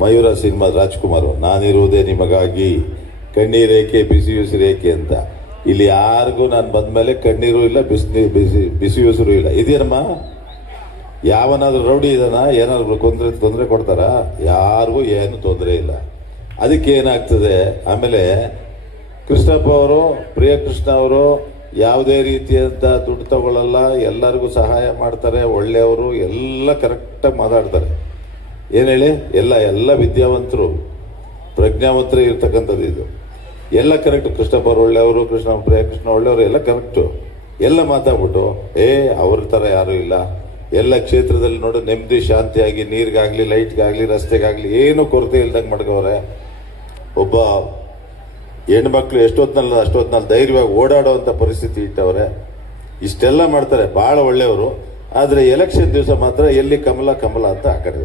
Mayura cinema Rajkumar, ನಾನಿರುವುದೇ ನಿಮಗಾಗಿ, ಕಣ್ಣೀರೇಕೆ ಬಿಸಿಯುಸಿರೇಕೆ ಅಂತ. ಇಲ್ಲಿ ಯಾರಿಗೂ ನಾನು ಬಂದ್ಮೇಲೆ ಕಣ್ಣೀರು ಇಲ್ಲ, ಬಿಸಿಯುಸಿರು ಇಲ್ಲ. ಇದೇನಮ್ಮ, ಯಾವನಾದ್ರೂ ರೌಡಿ ಇದನ್ನ ಏನಾದ್ರು ತೊಂದರೆ ಕೊಡ್ತಾರ? ಯಾರಿಗೂ ಏನು ತೊಂದರೆ ಇಲ್ಲ. ಅದಕ್ಕೆ ಏನಾಗ್ತದೆ, ಆಮೇಲೆ ಕೃಷ್ಣಪ್ಪ ಅವರು, ಪ್ರಿಯಕೃಷ್ಣ ಅವರು ಯಾವುದೇ ರೀತಿಯಂತ ದುಡ್ಡು ತಗೊಳ್ಳಲ್ಲ, ಎಲ್ಲರಿಗೂ ಸಹಾಯ ಮಾಡ್ತಾರೆ, ಒಳ್ಳೆಯವರು, ಎಲ್ಲ ಕರೆಕ್ಟಾಗಿ ಮಾತಾಡ್ತಾರೆ. ಏನು ಹೇಳಿ, ಎಲ್ಲ ವಿದ್ಯಾವಂತರು, ಪ್ರಜ್ಞಾವಂತರೇ ಇರ್ತಕ್ಕಂಥದ್ದು ಇದು. ಎಲ್ಲ ಕರೆಕ್ಟ್. ಕೃಷ್ಣಪ್ಪ ಅವರು ಒಳ್ಳೆಯವರು, ಪ್ರಿಯಕೃಷ್ಣ ಒಳ್ಳೆಯವರು, ಎಲ್ಲ ಕರೆಕ್ಟು. ಎಲ್ಲ ಮಾತಾಡ್ಬಿಟ್ಟು ಅವ್ರ ಥರ ಯಾರೂ ಇಲ್ಲ, ಎಲ್ಲ ಕ್ಷೇತ್ರದಲ್ಲಿ ನೋಡು ನೆಮ್ಮದಿ ಶಾಂತಿಯಾಗಿ, ನೀರಿಗಾಗಲಿ, ಲೈಟ್ಗಾಗಲಿ, ರಸ್ತೆಗಾಗಲಿ ಏನೂ ಕೊರತೆ ಇಲ್ದಂಗೆ ಮಾಡ್ಕೋರೆ. ಒಬ್ಬ ಹೆಣ್ಮಕ್ಳು ಅಷ್ಟೊತ್ತಿನಲ್ಲಿ ಧೈರ್ಯವಾಗಿ ಓಡಾಡುವಂಥ ಪರಿಸ್ಥಿತಿ ಇಟ್ಟವ್ರೆ. ಇಷ್ಟೆಲ್ಲ ಮಾಡ್ತಾರೆ, ಭಾಳ ಒಳ್ಳೆಯವರು. ಆದರೆ ಎಲೆಕ್ಷನ್ ದಿವಸ ಮಾತ್ರ ಎಲ್ಲಿ ಕಮಲ ಕಮಲ ಅಂತ ಆ ಕಡೆ